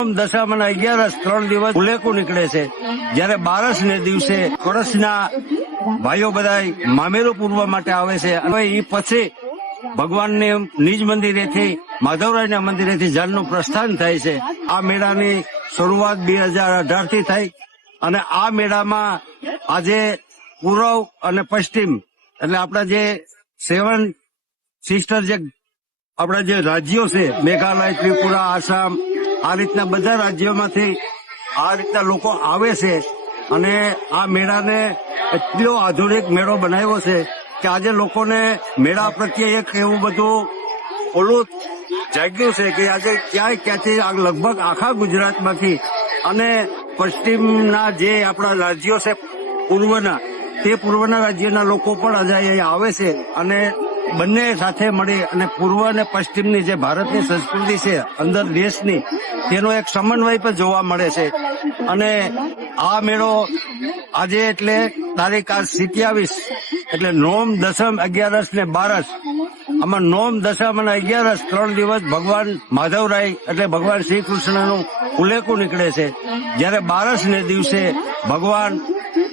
દશામાં 11 3 દિવસ ફુલેકું નીકળે છે, જયારે 12 ને દિવસે કળશના ભાઈઓ બધા મામેરું પૂરવા માટે આવે છે. હવે એ પછી ભગવાનને નિજ મંદિરેથી માધવરાયના મંદિરેથી જળનું પ્રસ્થાન થાય છે. આ મેળાની શરૂઆત 2018 થી થઈ અને આ મેળામાં આજે પૂર્વ અને પશ્ચિમ એટલે આપણા જે 7 સિસ્ટર જે આપણા જે રાજ્યો છે, મેઘાલય, ત્રિપુરા, આસામ, આ રીતના બધા રાજ્યોમાંથી આ રીતના લોકો આવે છે અને આ મેળાને એટલો આધુનિક મેળો બનાવ્યો છે કે આજે લોકોને મેળા પ્રત્યે એક એવું બધું ઓલું જાગ્યું છે કે આજે ક્યાંથી લગભગ આખા ગુજરાતમાંથી અને પશ્ચિમના જે આપણા રાજ્યો છે પૂર્વના, તે પૂર્વના રાજ્યના લોકો પણ આજે અહીંયા આવે છે અને બંને સાથે મળી અને પૂર્વ અને પશ્ચિમની જે ભારતની સંસ્કૃતિ છે અંદર દેશની, તેનો એક સમન્વય પણ જોવા મળે છે. અને આ મેળો આજે એટલે તારીખ 27 એટલે નોમ, દસમ, 11 ને 12. આમાં નોમ, દસમ અને 11 3 દિવસ ભગવાન માધવરાય એટલે ભગવાન શ્રી કૃષ્ણનું ફુલેકું નીકળે છે, જયારે 12 ને દિવસે ભગવાન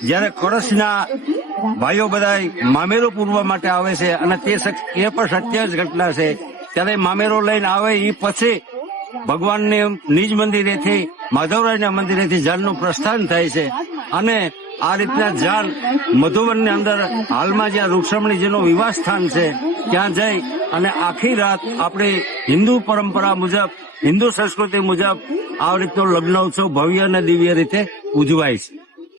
જયારે કળશના ભાઈઓ બધા મામેરું પૂરવા માટે આવે છે અને તે પણ સત્ય જ ઘટના છે. ત્યારે મામેરો લઈને આવે એ પછી ભગવાનને નિજ મંદિરેથી માધવરાયના મંદિરેથી જળનું પ્રસ્થાન થાય છે. અને આ રીતના જળ મધુવનની અંદર હાલમાં જ્યાં વૃક્ષમણીજીનો વિવાહ સ્થાન છે ત્યાં જઈ અને આખી રાત આપણી હિન્દુ પરંપરા મુજબ, હિન્દુ સંસ્કૃતિ મુજબ આ રીતનો લગ્ન ઉત્સવ ભવ્ય અને દિવ્ય રીતે ઉજવાય છે.